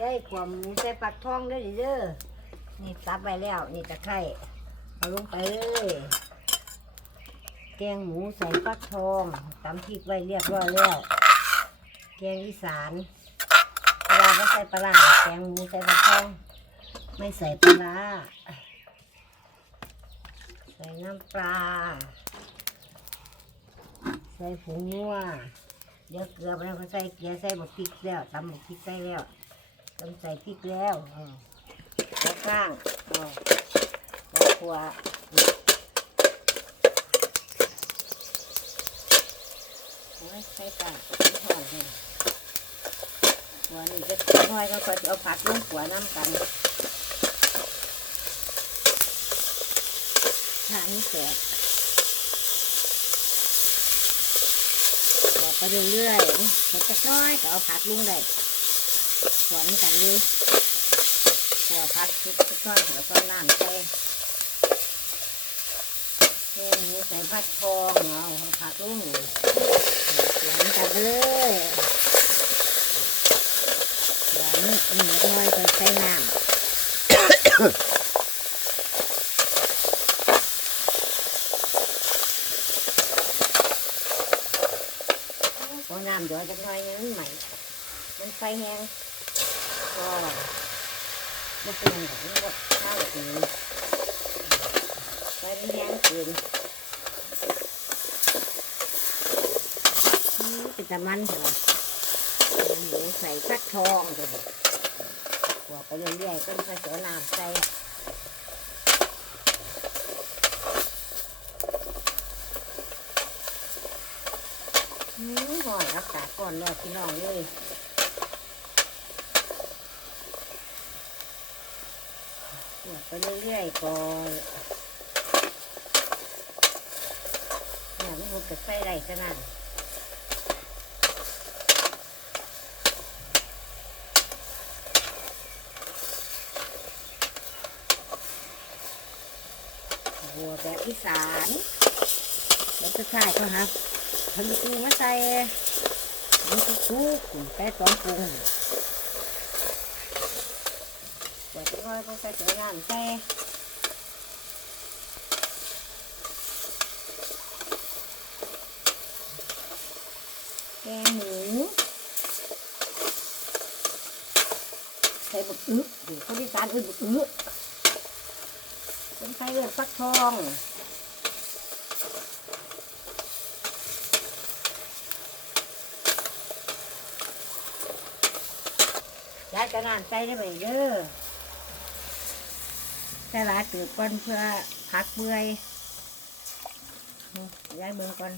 ได้ความหมูใส่ปักทองได้เด้อนี่ตับไปแล้ว นี่ตะไคร้เอาลงไปเลยแกงหมูใส่ฟักทองตำพริกไว้เรียบร้อยแล้วแกงอีสานเวลาไม่ใส่ปลาแกงหมูใส่ฟักทอง ไม่ใส่ปลาร้าใส่น้ำปลา ใส่ผงนัวเดี๋ยวเกลือไปแล้วก็ใส่เกลือใส่บักพริกแล้วตำบักพริกใส่แล้ว ตำใส่พริกแล้วอ่าแล้วข้างอ่าแล้วขัวโอ้ยใส่ปลาหอมเลยหัวนี่จะน้อยแล้วก็จะเอาผักลงขัวน้ำกันทางนี้แตกบอกไปเรื่อยๆเห็ดจักน้อยก็เอาผักลุงได้ ขวนกันเลยหัวผักชุบจักน้อยหัวต้นน้ำใส่เส้นหูใส่ผักทองเอาผักลุ่งขวนกันเลยขวนหนึ่งน้อยก็ใส่น้ำน้ำเดือดจักหน้อยยังมันใหม่มัน ไฟแห้งก็ไมันเป็นแบบนี้ว่าข้าวแบบนี้ไฟแห้งเกินเป็นตะมันเหรอใส่ฟักทองเลยหัวไปเรื่อยๆก็ผสมน้ำใส่อืมหอยอากาศก่อนเลยพี่น้องเลย เดี๋ยวไปเรื่อยๆก่อนเนี่ยไม่รู้จะใส่อะไรขนาดบัวแบบอีสานแล้วจะใส่ก็ครับทำปูมาใส่มันก็ซุกแป้ตองปรุง เดี๋ยวจะค่อยๆใส่เสืองานใส่แกงหมูใส่บักอึ แค่ละนานใส่ได้ไหลายตืบก่อนเพื่อพักเบื่อยย้ายเบิ่งก่อน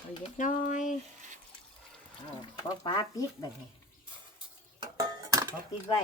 เอาเล็กน้อยเอาพอฟ้าปิดแบบนี้พอปิดไว้